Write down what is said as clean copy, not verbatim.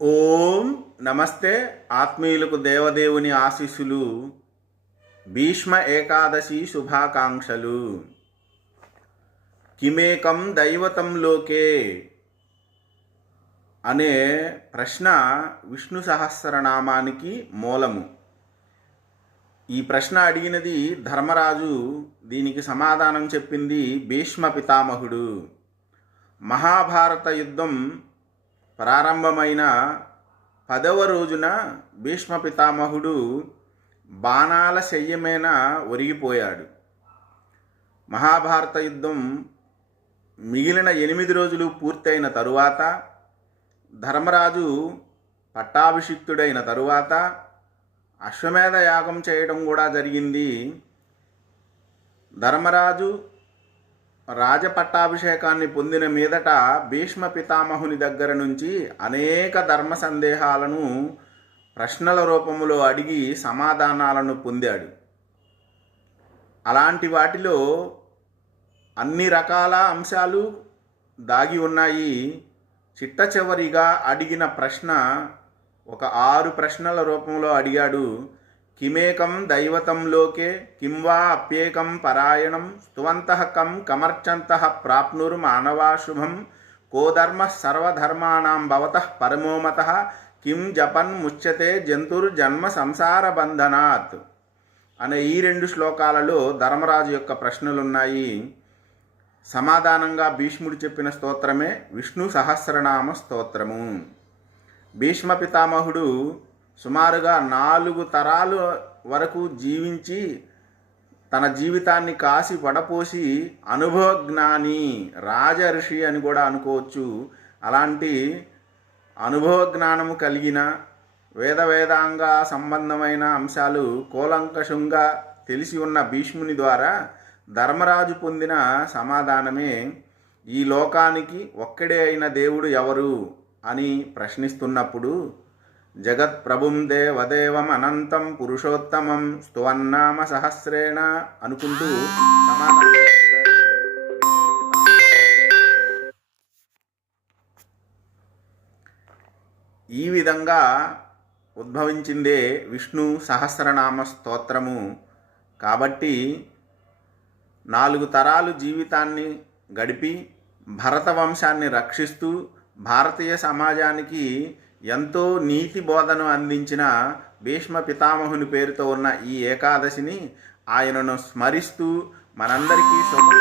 ఓం నమస్తే. ఆత్మీయులకు దేవదేవుని ఆశీస్సులు. భీష్మ ఏకాదశి శుభాకాంక్షలు. కిమేకం దైవతం లోకే అనే ప్రశ్న విష్ణు సహస్రనామానికి మూలము. ఈ ప్రశ్న అడిగినది ధర్మరాజు, దీనికి సమాధానం చెప్పింది భీష్మ పితామహుడు. మహాభారత యుద్ధం ప్రారంభమైన 10వ రోజున భీష్మ పితామహుడు బాణాల శయ్యమేన ఒరిగిపోయాడు. మహాభారత యుద్ధం మిగిలిన 8 రోజులు పూర్తయిన తరువాత, ధర్మరాజు పట్టాభిషిక్తుడైన తరువాత అశ్వమేధ యాగం చేయడం కూడా జరిగింది. ధర్మరాజు రాజపట్టాభిషేకాన్ని పొందిన మీదట భీష్మ పితామహుని దగ్గర నుంచి అనేక ధర్మ సందేహాలను ప్రశ్నల రూపంలో అడిగి సమాధానాలను పొందాడు. అలాంటి వాటిలో అన్ని రకాల అంశాలు దాగి ఉన్నాయి. చిట్ట చివరిగా అడిగిన ప్రశ్న ఒక 6 ప్రశ్నల రూపంలో అడిగాడు. కిమేకం దైవతం లోకే కిం వా అప్యేకం పరాయణం స్తువంతః కం కమర్చంతః ప్రాప్నుర్ మానవా శుభం కోధర్మ సర్వధర్మాణం భవతః పరమోమతః కిం జపన్ ముచ్యతే జంతుర్ జన్మ సంసార బంధనాత్ అనే ఈ 2 శ్లోకాలలో ధర్మరాజు యొక్క ప్రశ్నలున్నాయి. సమాధానంగా భీష్ముడు చెప్పిన స్తోత్రమే విష్ణు సహస్రనామ స్తోత్రము. భీష్మ పితామహుడు సుమారుగా 4 తరాలు వరకు జీవించి తన జీవితాన్ని కాసి పడపోసి అనుభవజ్ఞాని, రాజర్షి అని కూడా అనుకోవచ్చు. అలాంటి అనుభవజ్ఞానము కలిగిన వేదాంగ సంబంధమైన అంశాలు కూలంకషంగా తెలిసి ఉన్న భీష్ముని ద్వారా ధర్మరాజు పొందిన సమాధానమే ఈ లోకానికి ఒక్కడే అయిన దేవుడు ఎవరు అని ప్రశ్నిస్తున్నప్పుడు జగత్ప్రభుం దేవదేవం అనంతం పురుషోత్తమం స్తువన్నామ సహస్రేణ అనుకుంటూ సమాధానం. ఈ విధంగా ఉద్భవించిందే విష్ణు సహస్రనామ స్తోత్రము. కాబట్టి 4 తరాలు జీవితాన్ని గడిపి భరత వంశాన్ని రక్షిస్తూ భారతీయ సమాజానికి ఎంతో నీతి బోధను అందించిన భీష్మ పితామహుని పేరుతో ఉన్న ఈ ఏకాదశిని ఆయనను స్మరిస్తూ మనందరికీ శుభం